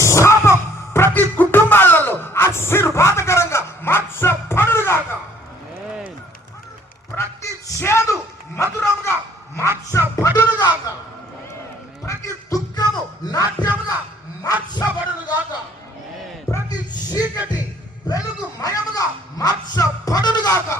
శాపం ప్రతి కుటుంబాలలో ఆశీర్వాదకరంగా మార్చబడుగాక. ప్రతి చేదు మధురంగా మార్చబడుగాక. ప్రతి దుఃఖము నాట్యముగా మార్చబడుగాక. ప్రతి చీకటి వెలుగు మయముగా మార్చబడుగాక.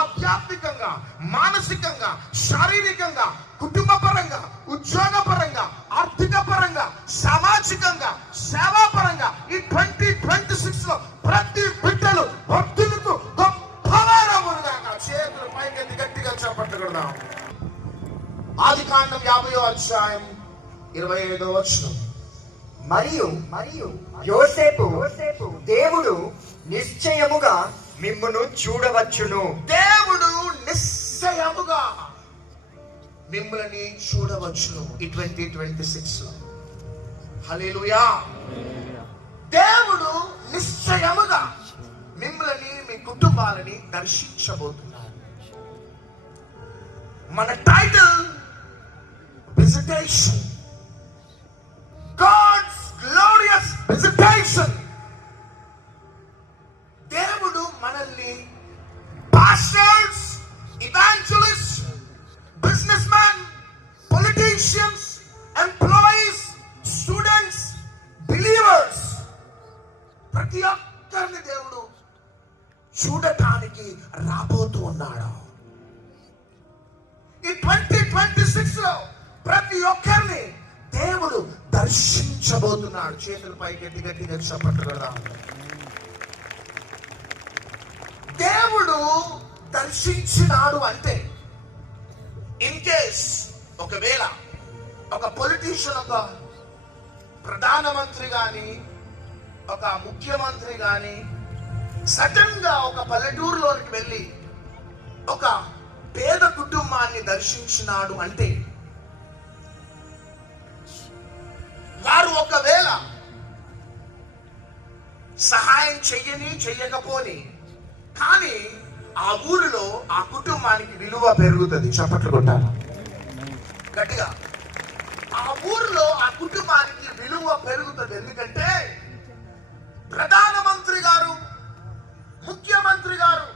ఆధ్యాత్మికంగా, మానసికంగా, శారీరకంగా, కుటుంబ పరంగా, ఉద్యోగ పరంగా, ఆర్థిక పరంగా, సామాజికంగా, సేవా పరంగా ఈ 2026 లో ప్రతి బిడ్డలు భక్తులకు గొప్పవారముగాక. చేతులు పైకెత్తి గట్టిగా చేపట్టగలదాం. ఆదికాండం 50వ అధ్యాయం 25వ వచనం. మరియు యోసేపు దేవుడు నిశ్చయముగా మిమ్మును చూడవచ్చును. దేవుడు నిశ్చయముగా మిమ్మల్ని చూడవచ్చును ఈ 2026 లో. హల్లెలూయా. దేవుడు నిశ్చయముగా మిమ్మల్ని, మీ కుటుంబాలని దర్శించబోతున్నారు. మన title visitation, God's glorious visitation. దేవుడు మనల్ని pastors, evangelist, businessman, politicians, employees, students, believers ప్రతి ఒక్కరిని దేవుడు చూడటానికి రాబోతూ ఉన్నాడు. ఈ 2026 లో ప్రతి ఒక్కరిని దేవుడు దర్శించబోతున్నాడు. చేతులపై గట్టిగా చప్పట్టుగలదాం. దేవుడు దర్శించినాడు అంటే, ఇన్ కేస్ ఒకవేళ ఒక పొలిటీషియన్, ఒక ప్రధానమంత్రి గాని, ఒక ముఖ్యమంత్రి గాని సడన్ గా ఒక పల్లెటూరులోకి వెళ్ళి ఒక పేద కుటుంబాన్ని దర్శించినాడు అంటే, వారు ఒకవేళ సహాయం చెయ్యకపోని కానీ ఆ ఊరిలో ఆ కుటుంబానికి విలువ పెరుగుతుంది. చప్పట్లు కొట్టాలి గట్టిగా. ఆ ఊరిలో ఆ కుటుంబానికి విలువ పెరుగుతుంది. ఎందుకంటే ప్రధానమంత్రి గారు, ముఖ్యమంత్రి గారు